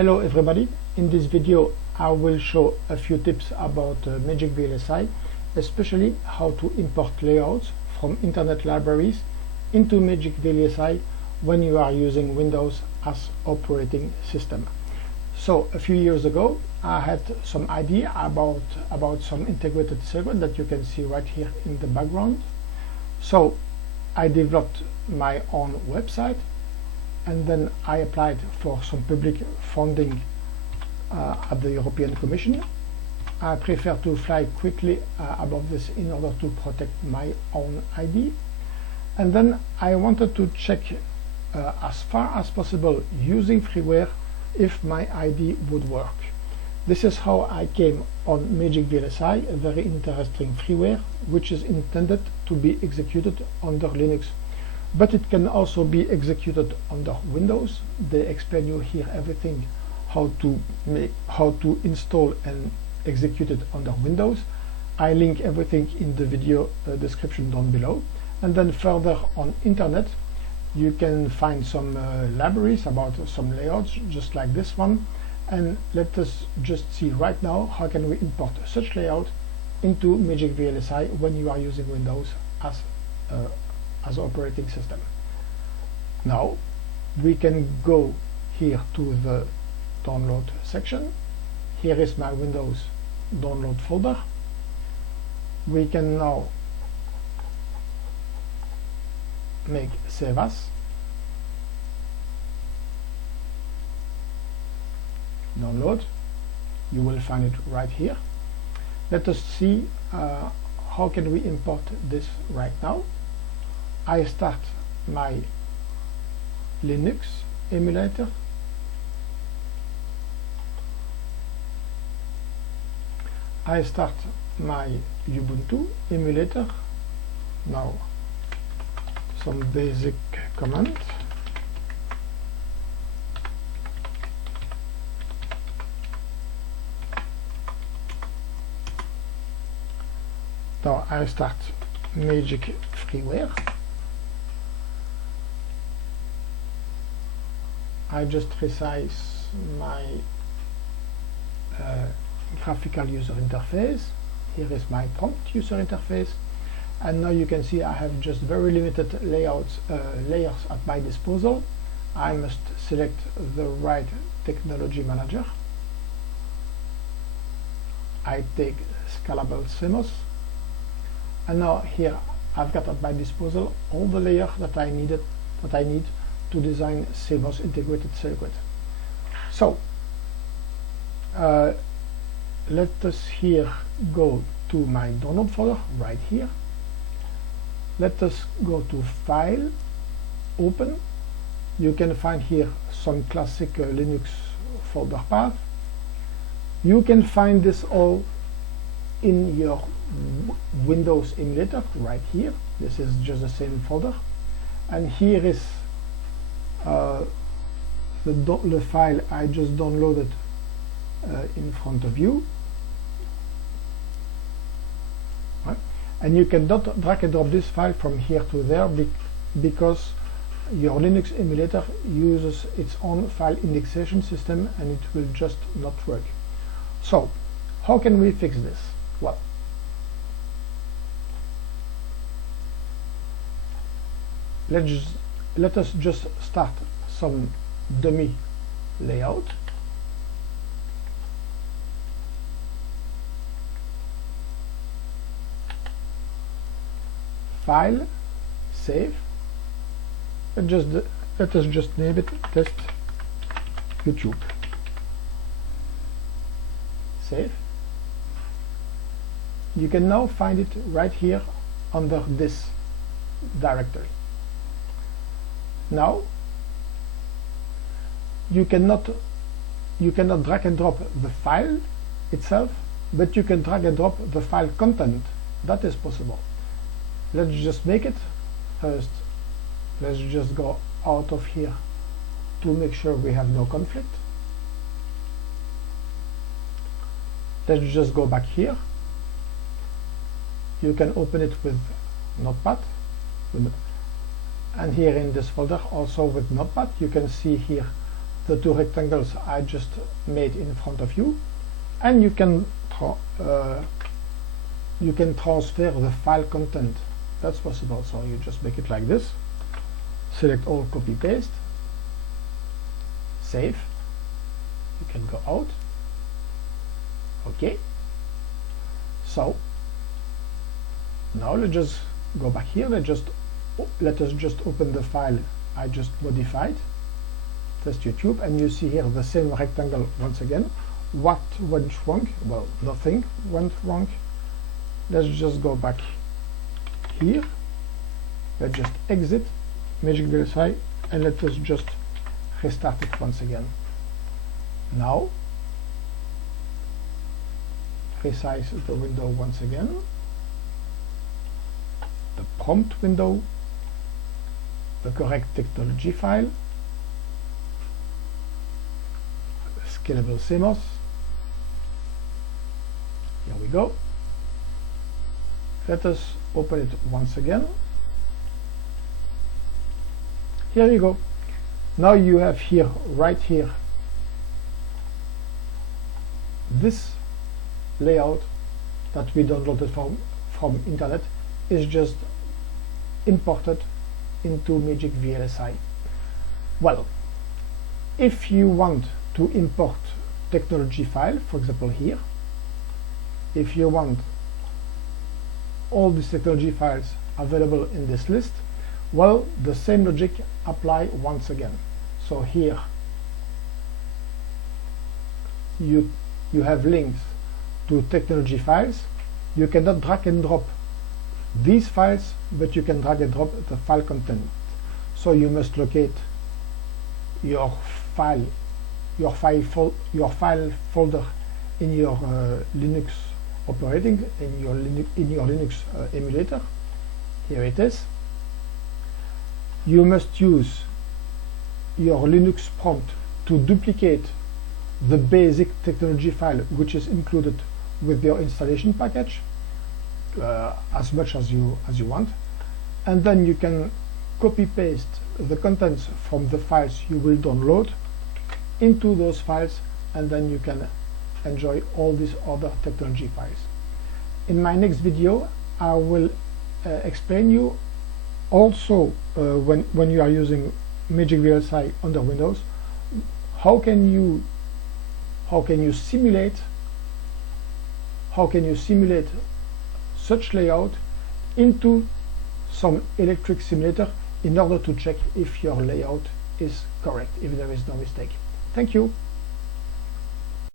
Hello everybody, in this video I will show a few tips about Magic VLSI, especially how to import layouts from internet libraries into Magic VLSI when you are using Windows as operating system. So a few years ago I had some idea about some integrated circuit that you can see right here in the background. So I developed my own website, and then I applied for some public funding at the European Commission. I prefer to fly quickly above this in order to protect my own ID. And then I wanted to check as far as possible using freeware if my ID would work. This is how I came on Magic VLSI, a very interesting freeware which is intended to be executed under Linux, but it can also be executed under Windows. They explain you here everything, how to install and execute it under Windows. I link everything in the video description down below. And then further on internet you can find some libraries about some layouts just like this one, and let us just see right now how can we import such layout into Magic VLSI when you are using Windows as operating system. Now we can go here to the download section. Here is my Windows download folder. We can now make save as, download. You will find it right here. Let us see how can we import this right now. I start my Linux emulator. I start my Ubuntu emulator. Now some basic command. Now I start Magic freeware. I just resize my graphical user interface. Here is my prompt user interface, and now you can see I have just very limited layers at my disposal. I must select the right technology manager. I take scalable CMOS, and now here I've got at my disposal all the layers that I need to design CMOS integrated circuit. So let us here go to my download folder right here. Let us go to File, Open. You can find here some classic Linux folder path. You can find this all in your Windows emulator right here. This is just the same folder, and here is the file I just downloaded in front of you. Right. And you can drag and drop this file from here to there because your Linux emulator uses its own file indexation system and it will just not work. So how can we fix this? Well, let us just start some dummy layout. File, save. Let us just name it test YouTube. Save. You can now find it right here under this directory. Now you cannot drag and drop the file itself, but you can drag and drop the file content. That is possible. Let's just make it first. Let's just go out of here to make sure we have no conflict. Let's just go back here. You can open it with Notepad, and here in this folder also with Notepad you can see here the two rectangles I just made in front of you, and you can transfer the file content. That's possible. So you just make it like this, select all, copy paste, save. You can go out. Okay, so now let's just go back here. Let us just open the file I just modified, test YouTube, and you see here the same rectangle once again. What went wrong? Well, nothing went wrong. Let's just go back here. Let's just exit Magic VLSI and let us just restart it once again. Now resize the window once again, the prompt window, the correct technology file, scalable CMOS. Here we go. Let us open it once again. Here you go. Now you have here, right here, this layout that we downloaded from internet is just imported into Magic VLSI. Well, if you want to import technology file, for example here, if you want all these technology files available in this list, well, the same logic apply once again. So here you have links to technology files. You cannot drag and drop these files, but you can drag and drop the file content. So you must locate your file folder in your Linux operating, in your Linux emulator. Here it is. You must use your Linux prompt to duplicate the basic technology file which is included with your installation package, as much as you want, and then you can copy paste the contents from the files you will download into those files, and then you can enjoy all these other technology files. In my next video I will explain you also when you are using Magic VLSI under Windows, how can you simulate such layout into some electric simulator in order to check if your layout is correct, if there is no mistake. Thank you.